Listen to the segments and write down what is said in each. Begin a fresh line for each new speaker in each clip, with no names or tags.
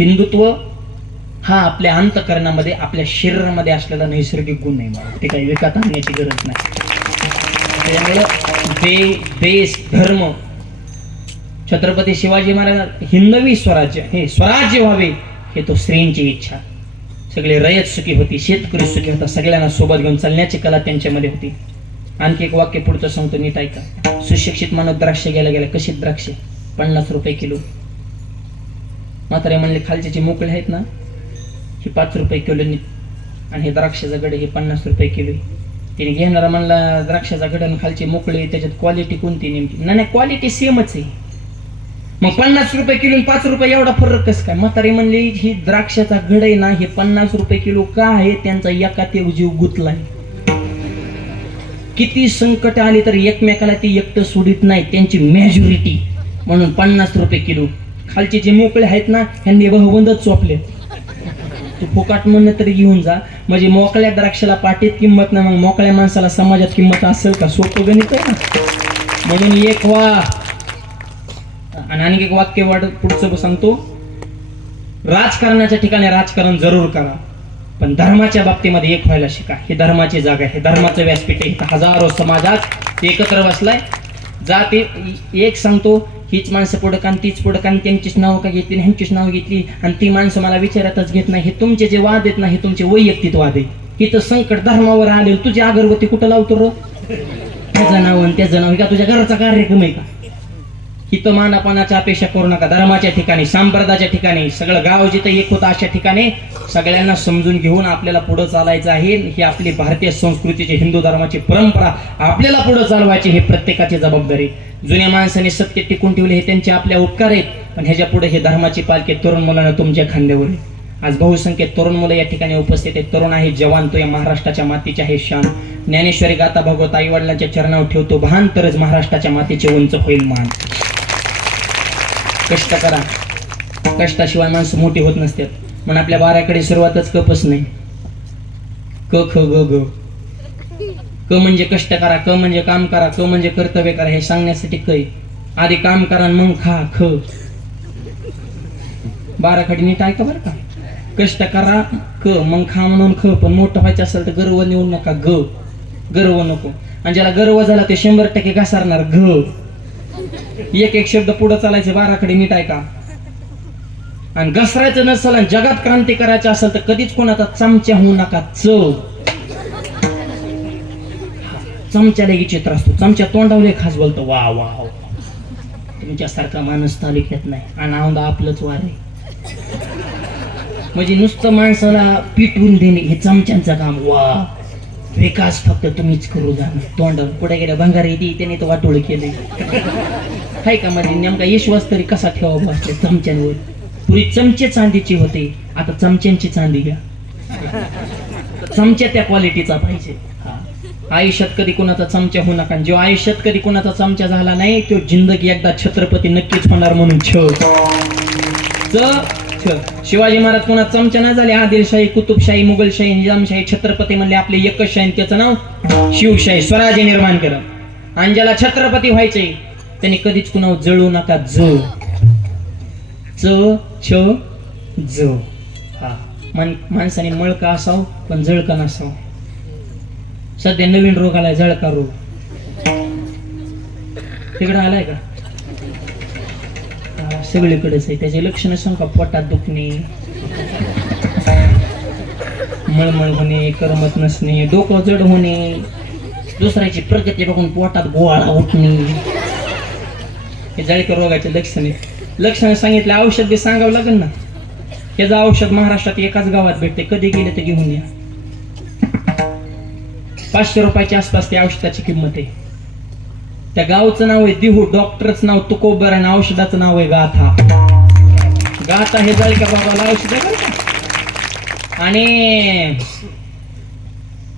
हिंदुत्व हा आपल्या अंतकरणामध्ये आपल्या शरीरामध्ये असलेला नैसर्गिक गुण आहे मला. ते काही विकत आणण्याची गरज नाही. त्यामुळं देव देश धर्म छत्रपती शिवाजी महाराज हिंदवी स्वराज्य हे स्वराज्य व्हावे हे तो स्त्रींची इच्छा. सगळे रयत सुखी होती शेतकरी सुखी होता सगळ्यांना सोबत घेऊन चालण्याची कला त्यांच्यामध्ये होती. आणखी एक वाक्य पुढचं सांगतो नीट ऐका. सुशिक्षित मानव द्राक्ष घ्यायला गेला कशी द्राक्षे? पन्नास रुपये किलो. म्हातारे म्हणले खालचे जे मोकळे आहेत ना? हे पाच रुपये किलो आणि हे द्राक्षाचा गड हे पन्नास रुपये किलो आहे. तिने घेणारा म्हणला द्राक्षाचा गड आणि खालचे मोकळे त्याच्यात क्वालिटी कोणती नेमकी? नाही नाही क्वालिटी सेमच आहे. मग पन्नास रुपये किलो आणि पाच रुपये एवढा फरक कसं काय? म्हातारी म्हणली ही द्राक्षाचा घड आहे ना हे पन्नास रुपये किलो का आहे? त्यांचा एका ते जीव गुतलाय. किती संकट आली तर एकमेकाला ती एकटं सोडित नाही त्यांची मेजॉरिटी म्हणून पन्नास रुपये किलो खालचे जे मोकळे आहेत ना ह्यांनी बहुबंदच चोपले. तू फुकाट म्हणणं तरी घेऊन जा. म्हणजे मोकळ्या द्राक्षाला पाठीत किंमत ना मग मोकळ्या माणसाला समाजात किंमत असेल का? सोपं गणित आहे ना. म्हणून एक वा. आणि आणखी एक वाक्य वाट पुढचं सांगतो. राजकारणाच्या ठिकाणी राजकारण जरूर करा पण धर्माच्या बाबतीमध्ये एक व्हायला शिका. हे धर्माची जागा आहे. धर्माचं व्यासपीठ आहे. हजारो समाजात एकत्र बसलाय. जाते एक सांगतो हीच माणसं पुढं तीच पुढं त्यांचीच नावं का घेतली आणि ह्यांचीच नावं घेतली. आणि ती माणसं मला विचारातच घेत नाही. हे तुमचे जे वाद आहेत ना हे तुमचे वैयक्तिक वाद आहेत. इथं संकट धर्मावर आले तुझी अगरबत्ती कुठं लावतो र? त्याचं नाव आणि त्याचं नाव. का तुझ्या घराचा कार्यक्रम आहे का? इथं अपेक्षा करू नका. धर्माच्या ठिकाणी संप्रदायाच्या ठिकाणी सगळं गाव जिथं एक होतं अशा ठिकाणी सगळ्यांना समजून घेऊन आपल्याला पुढं चालायचं आहे. ही आपली भारतीय संस्कृतीची हिंदू धर्माची परंपरा आपल्याला पुढं चालवायची हे प्रत्येकाची जबाबदारी. जुन्या माणसाने सत्य टिकून ठेवले हे त्यांचे आपल्या उपकार आहेत पण ह्याच्या पुढे हे धर्माची पालखी तरुण मुलांना तुमच्या खांद्यावर आहे. आज बहुसंख्य तरुण मुलं या ठिकाणी उपस्थित आहेत. तरुण आहे जवान तो या महाराष्ट्राच्या मातीचे आहे शान. ज्ञानेश्वरी गाता भगवत आई वडिलांच्या चरणावर ठेवतो भान तरच महाराष्ट्राच्या मातीचे उंच होईल मान. कष्ट करा. कष्टाशिवाय माणसं मोठी होत नसतात. म्हणून आपल्या बाराकडे सुरुवातच कपच नाही. क ख ग ग. क म्हणजे कष्ट करा क म्हणजे काम करा क म्हणजे कर्तव्य करा हे सांगण्यासाठी कै आधी काम करा आणि मग खा ख. बाराखडी नीट ऐका बरं का. कष्ट करा क मग खा म्हणून ख पण मोठं व्हायचं असेल तर गर्व नेऊ नका ग. गर्व नको. आणि ज्याला गर्व झाला ते शंभर टक्के घासारणार घ. एक एक शब्द पुढे चालायचे बाराकडे नीट ऐका. आणि घसरायचं नसेल आणि जगात क्रांती करायची असेल तर कधीच कोणाचा चमचा होऊ नका. चमच्या चमच्याला विचित्र असतो. चमच्या तोंडावले खास बोलतो. वा वा वा. तुमच्यासारखा माणूस तालुक्यात नाही. आणि औंदा आपलंच वारे. म्हणजे नुसतं माणसाला पिटवून देणे हे चमच्यांचं काम. वा. विकास फक्त तुम्हीच करू जा. तोंडावर पुढे गेल्या भंगार येते त्याने तर वाटोळ केलंय. हाय का म्हणजे नेमका विश्वास तरी कसा ठेवावा बसते चमच्यांवर? पूर्वी चमचे चांदीची होते आता चमच्यांची चांदी घ्या. चमच्या त्या क्वालिटीचा पाहिजे. आयुष्यात कधी कोणाचा चमचा होऊ नका. जो आयुष्यात कधी कोणाचा चमचा झाला नाही तो जिंदगी एकदा छत्रपती नक्कीच होणार म्हणून छ च शिवाजी महाराज कोणा चमचा नाही झाले. आदिलशाही कुतुबशाही मुघलशाही निजामशाही छत्रपती म्हणले आपले एकच शाही त्याचं नाव शिवशाही स्वराज्य निर्माण केलं आणि ज्याला छत्रपती व्हायचे. त्यांनी कधीच कुणावर जळू नका. ज. च छ ज. हा. मन माणसाने मळका असावं पण जळका नसावं. सध्या नवीन रोग आलाय जळका रोग. तिकडं आलाय का? सगळीकडेच आहे. त्याचे लक्षण सांगा पोटात दुखणे मळमळ होणे करमत नसणे डोकं जड होणे दुसऱ्याची प्रगती बघून पोटात गोळा उठणे. हे जाळीकर रोगाचे लक्षण आहे लक्षण सांगितलं औषध बी सांगावं लागेल ना? त्याचं औषध महाराष्ट्रात एकाच गावात भेटते. कधी गेले तर घेऊन या. पाचशे रुपयाच्या आसपास त्या औषधाची किंमत आहे. त्या गावचं नाव आहे दिहू डॉक्टरचं नाव तुकोबर आणि औषधाचं नाव आहे गाथा. गाथा हे जाईल का बाबाला औषध? आहे आणि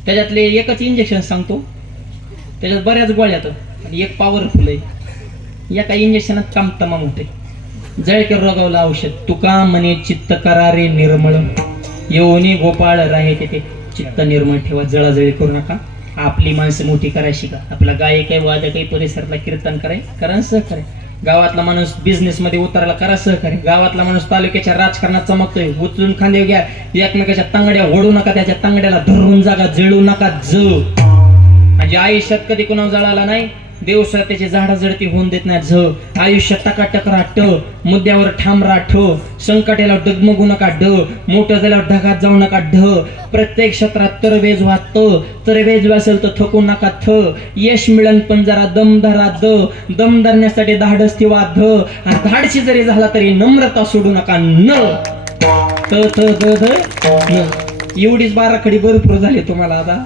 त्याच्यातले एकच इंजेक्शन सांगतो. त्याच्यात बऱ्याच गोळ्यात आणि एक पॉवरफुल आहे. एका इंजेक्शनात काम तमाम होते जळकर रोगावलं औषध? तुका म्हणे चित्त करारे निर्मळ? येऊनी गोपाळ राहे ते चित्त निर्मळ ठेवा जळाजळी करू नका. आपली माणसं मोठी करायची शिका आपला गायक आहे वादक आहे परिसरातला कीर्तन कराय करा सहकार्य. गावातला माणूस बिझनेस मध्ये उतरायला करा सहकार्य. गावातला माणूस तालुक्याच्या राजकारणात चमकतोय. उचलून खांदे घ्या. एकमेकाच्या तांगड्या ओढू नका त्याच्या तांगड्याला धरून जागा जळू नका जळू. म्हणजे आयुष्यात कधी कुणा जळाला नाही देवसा त्याची झाडाझडती होऊन देत नाही झ. आयुष्य टकाटक ट. मुद्द्यावर ठाम राठ संकटेला डगमगू नका ड. मोठं झाल्यावर ढगात जाऊ नका ढ. प्रत्येक क्षेत्रात तरवेज व्हा त. तरवेज असेल तर थकू नका थ. यश मिळन पण जरा दम धरा द. दम धरण्यासाठी धाडस ठेवा ध. धाडशी जरी झाला तरी नम्रता सोडू नका न. त थ द ध न. एवढीच बाराखडी भरपूर झाली तुम्हाला आता.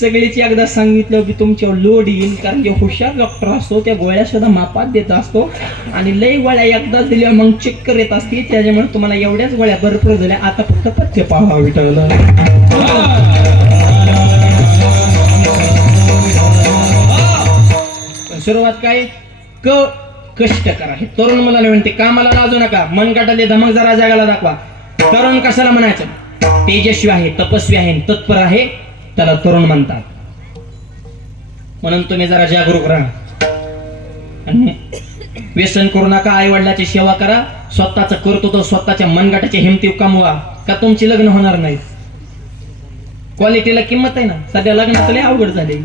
सगळीची एकदा सांगितलं की तुमच्यावर लोड येईल कारण की हुशार डॉक्टर असतो त्या गोळ्या सुद्धा मापात देत असतो. आणि लई गोळ्या एकदाच दिल्या मग चक्कर येत असते. त्याच्यामुळे तुम्हाला एवढ्याच गोळ्या भरपूर झाल्या. आता फक्त पथ्य पाहा विठवलं सुरुवात काय? क कष्ट करा. हे तरुण मुलाला म्हणते कामाला लाजू नका. मनगटाले धमक जरा जगाला दाखवा. तरुण कशाला म्हणायचं? तेजस्वी आहे तपस्वी आहे तत्पर आहे. त्याला तरुण म्हणतात. म्हणून तुम्ही जरा जागरूक राहा. व्यसन करू नका आई वडिलाची सेवा करा. स्वतःच करतो स्वतःच्या मनगटाचे हिमती कमवा. का तुमची लग्न होणार नाही? क्वालिटीला किंमत आहे ना? सध्या लग्नाचं लय अवघड झाले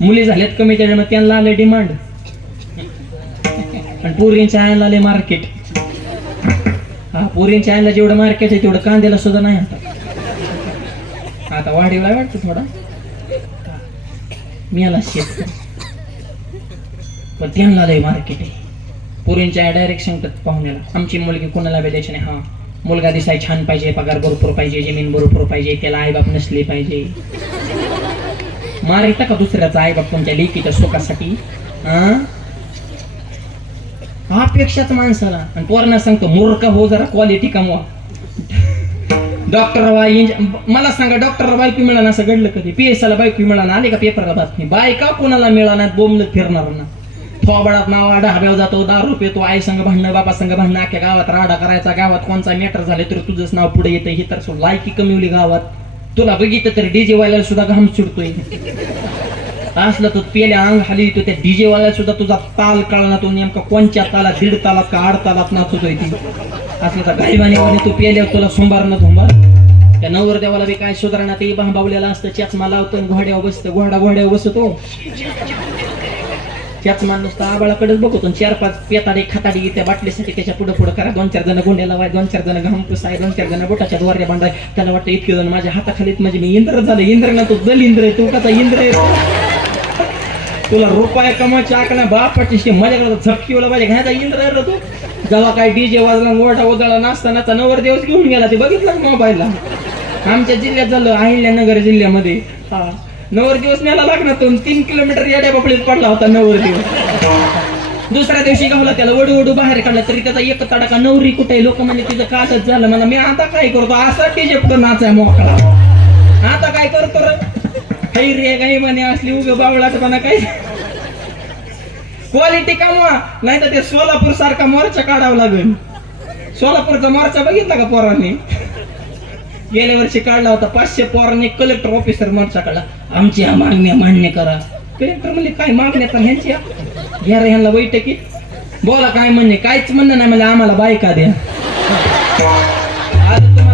मुली झाल्यात कमी त्याच्यामुळे त्यांना आले डिमांड आणि पोरींच्या आयला आले मार्केट हा पोरींच्या आयला जेवढं मार्केट आहे तेवढं कांद्याला सुद्धा नाही आता आता वाढीवला वाटतं थोडा. मी आला शेत. पण त्यांना लय मार्केट आहे. पोरींच्या डायरेक्ट सांगतात पाहुण्याला. आमची मुलगी कोणाला द्यायची नाही. हा मुलगा दिसाय छान पाहिजे पगार भरपूर पाहिजे जमीन भरपूर पाहिजे त्याला आईबाप नसले पाहिजे. मार येता का दुसऱ्याचा आईबाप तुमच्या लेकीच्या सुखासाठी? अपेक्षाच माणसाला. आणि पोरांना सांगतो मूर्ख हो जरा क्वालिटी कमवा. डॉक्टर बाई मला सांगा डॉक्टर बायको मिळाला असं घडलं कधी? पी एस ला बायको मिळाला आले का पेपरला बातमी? बायका कोणाला मिळाला बोंबल फिरणार ना. थोबाडात नावा ढाब्यावर जातो दारू पेतो आई संघ भांडणं बाबा संघ भांडणं अख्या गावात राडा करायचा गावात कोणचा मॅटर झाले तर तुझंच नाव पुढे येतं ही तर लायकी कमी गावात. तुला बघितलं तर डीजे वाल्याला सुद्धा घाम चिडतोय. असला तो पेल्या अंग हाली तो त्या डीजे वाल्याला सुद्धा तुझा ताल कळला तो नेमका कोणच्या तालात दीड तालात का आड तालात नाचतोय ती. असला तर गायवाने तू पेल्यावर तुला सोमवार ना धुंबार त्या नवर देवाला बी काय सुधारणा ते बांबावलेला असतं चष्मा लावतो घोड्यावर बसतो घोडा घोड्यावर बसतो. चष्मा नुसता आबाळाकडेच बघतो चार पाच पेताडे खताडी त्या बाटलीसाठी त्याच्या पुढे पुढे करा. दोन चार जण गुंडे लावाय दोन चार जण घामपूस आहे दोन चार जण बोटाच्या द्वारे बांधाय. त्याला वाटतं इतके जण माझ्या हाताखालीत म्हणजे मी इंद्र झालं. इंद्र ना तो जल इंद्र आहे तू कसा इंद्र आहे? तुला रुपये कमाची आकडा बापाची शे झपकी झपकीवला पाहिजे. घ्यायचा इंद्र आहे तू. जेव्हा काय डीजे वाजला मोठा उजळा नाचताना नवर दिवस घेऊन गेला ते बघितलं मोबाईलला? आमच्या जिल्ह्यात झालं अहिल्यानगर जिल्ह्यामध्ये. हा. नवर दिवस न्यायला लागणार तो तीन किलोमीटर येड्या बापडीत पडला होता नवर दिवस. दुसऱ्या दिवशी गावला त्याला वडू वडू बाहेर काढला तरी त्याचा एक तडाका नवरी कुठे लोक म्हणजे तिचं कालच झालं. मला मी आता काय करतो? असा डीजे पुढं नाचाय मोकळा? आता काय करतो काही रे काही म्हणे असली उग बावळाचपणा काय? क्वालिटी कमवा नाही तर ते सोलापूर सारखा मोर्चा काढावा लागेल. सोलापूरचा मोर्चा बघितला का पोरांनी? गेल्या वर्षी काढला होता पाचशे पोरांनी कलेक्टर ऑफिसर मोर्चा काढला. आमची आमच्या मागण्या मान्य करा. कलेक्टर म्हणजे काय मागण्या पण ह्यांची घ्या रे ह्यांना बैठकी. बोला काय म्हणणे काहीच म्हणणं नाही म्हणजे आम्हाला बायका द्या. आज तुम्हाला